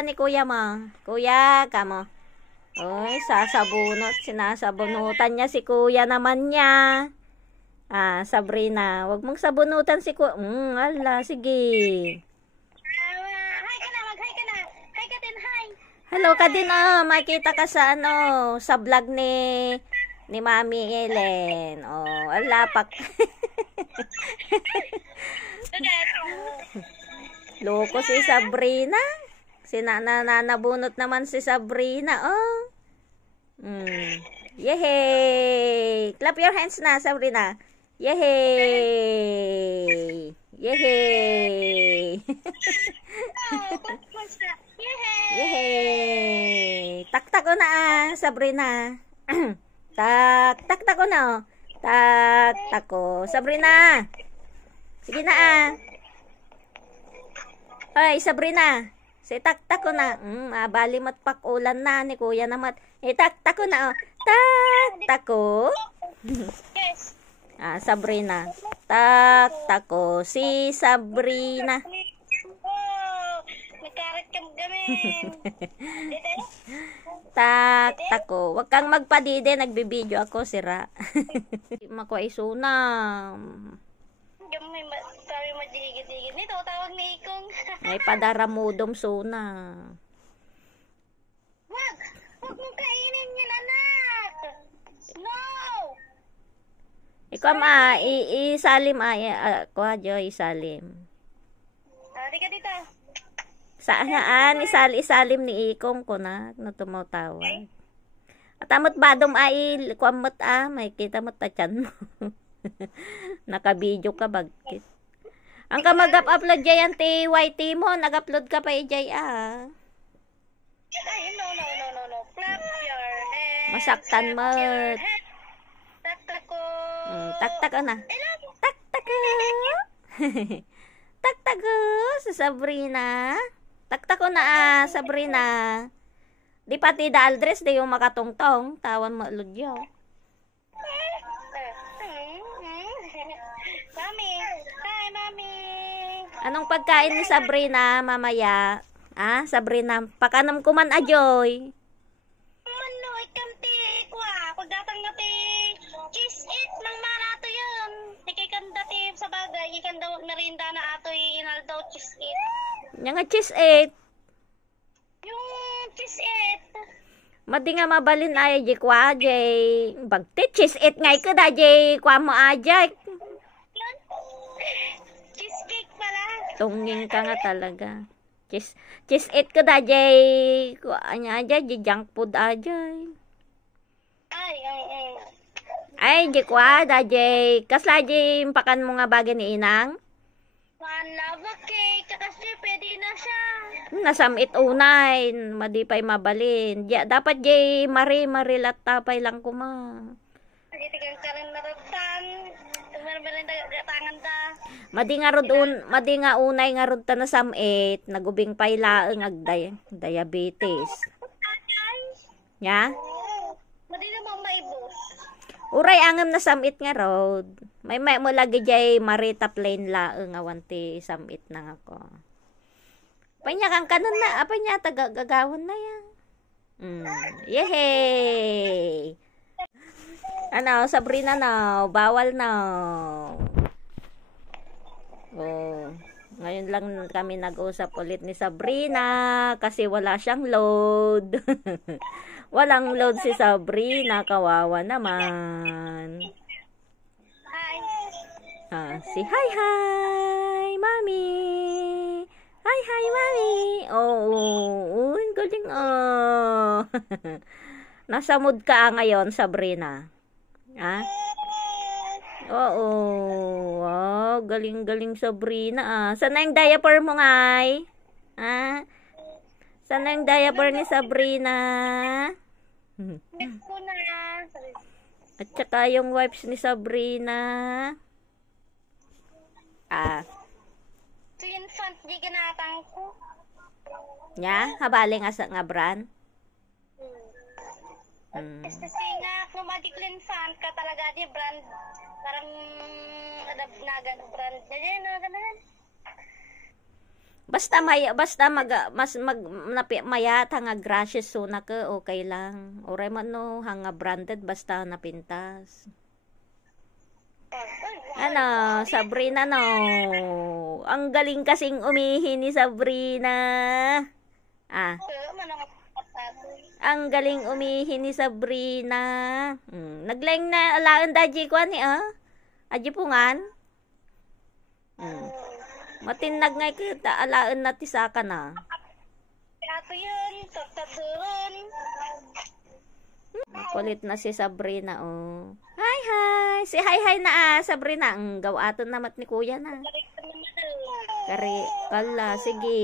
asawa ni kuya mo. Kuya, kamo. Uy, sasabunot. Sinasabunutan niya si kuya naman niya. Ah, Sabrina, wag mong sabunutan si kuya. Ala, sige. Hi ka na, mag-hi ka na. Hi ka din, hi. Hello ka din, oh. Makita ka sa sa vlog ni Mami Ellen. Oh, alapak. Loko si Sabrina. Nanabunot naman si Sabrina, oh. Yehey! Clap your hands na, Sabrina. Yehey! Yehey! Yehey! Taktak ko na, Sabrina. Tak ko na, oh. Tak ko. Sabrina! Sige na, Ay, Sabrina! Si taktak ko na. Bali matpakulan na ni kuya naman. Taktak ko na, oh. Taktak ko. Yes. Sabrina. Taktak ko. Si Sabrina. Oh, nagkarat ka magamin. Taktak ko. Huwag kang magpadide. Nagbibideo ako, sira. Makuha isunam. May sabi madigid-digid nito, tawag ni Ikong. Ay, padaramudom suna. Wag mong kainin yan, anak. No! Ikaw isalim kuha Joy, isalim. Di ka dito. Saan isalim ni Ikong ko na tumutawag. At amot badom kuamot may kita mo tachan mo. Naka-video ka bagkit. Ang ka mag-upload jayan TYT mo, nag-upload ka pa jay Ay, no. Clap your hands. Masaktan mo. Taktak ko. Taktak ko na. Taktak ko. Taktak ko sa Sabrina. Taktak ko na Sabrina. Di pati Aldres di yung makatungtong. Tawan mo ludyo. Mami. Hi, Mami. Anong pagkain ni Sabrina mamaya? Sabrina, pakanam ko man ajoy. Mano, ikam ti kwa. Pagdatang na ti cheese it nang marato yun. Ikikanda ti sa bagay. Ikikanda merinda na ato inaldaw cheese it. Nga cheese it. Yung cheese it. Madi nga mabalin ay jay kwa jay. Bagti cheese it ngay ko da jay kwa mo ajay. Cheesecake pala. Tunging ka nga talaga. Cheese it ko da jay. Kuanya ajay jay junk food ajay. Ay jay kwa da jay. Kasla jay pakan mo nga bagay ni inang. Lava cake. Kasi pwede na siya. Nasamit unay. Madi pa'y mabalin. Dapat jay marilat tapay lang kuma. Nagitigan ka rin naragtan. Tumarbarin tangan ta. Madi nga unay nga rod ta na samit. Nagubing pa'y laeng diabetes. Nya? Madi namang maibos. Uray angam na samit nga road. May mo lagi jay marita plain laeng awanti samit na ako. Panya kang kanon na, apa niya gagawan na yan. Yehey! Sabrina na, bawal na. Ngayon lang kami nag-usap ulit ni Sabrina kasi wala siyang load. Walang load si Sabrina, kawawa naman. Si hi, mami. Hi, mami. Ang galing Nasa mood ka ngayon, Sabrina? Wow, galing Sabrina Saan na yung diaper mo ngay? Saan na yung diaper ni Sabrina? At saka yung wipes ni Sabrina. Ito yung font di ganatang ko. Nya, habali nga brand. Kasi nga, Chromatiklin font ka talaga di brand. Parang nagan brand. Ganyan. Basta mayat hanga gracious so na ka okay lang. Oray man no hanga branded basta napintas. Ano, Sabrina no. Ang galing kasing umihi ni Sabrina. Ang galing umihi ni Sabrina. Naglaing na alaan daji ko ani Aji pungan. Matinag nga kita alaan na tisaka na. Ato yun, tagtagduron. Kulit na si Sabrina Hi. Si hi na Sabrina. Gawaton namat ni kuya na. Kala, sige.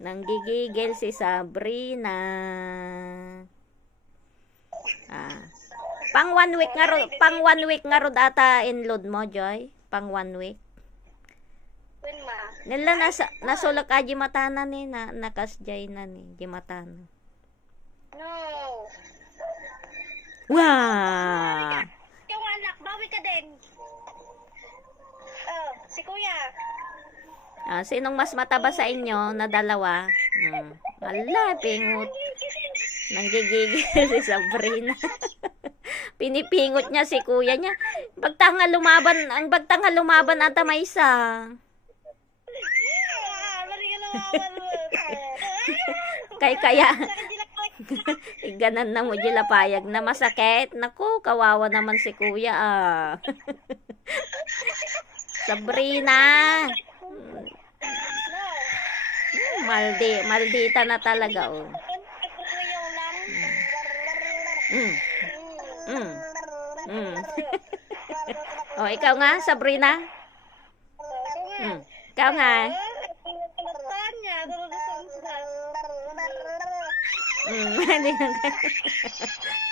Nanggigigil si Sabrina. Pang 1 week nga rod ata inload mo, Joy. Pang 1 week. Nila nasulak aji matana ni nakasjay na ni gimatana. No. Wah. Yung anak, bawi ka din. Si kuya. Sinong mas mataba sa inyo na dalawa? Ala, pingot. Nanggigigil si Sabrina. Pinipingot niya si kuya niya. Ang bagtanga lumaban ata may isa. Kaya ganan na mo dila payag na masakit. Naku, kawawa naman si kuya Sabrina. Maldita na talaga ikaw nga Sabrina. Ikaw nga.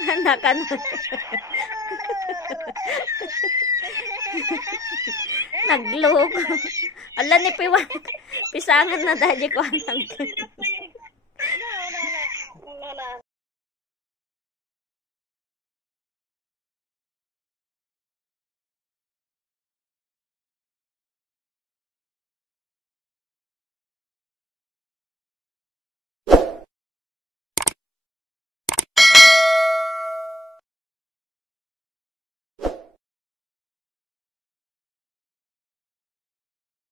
Anak ka na. Naglog. Ala ni pisangan na dali ko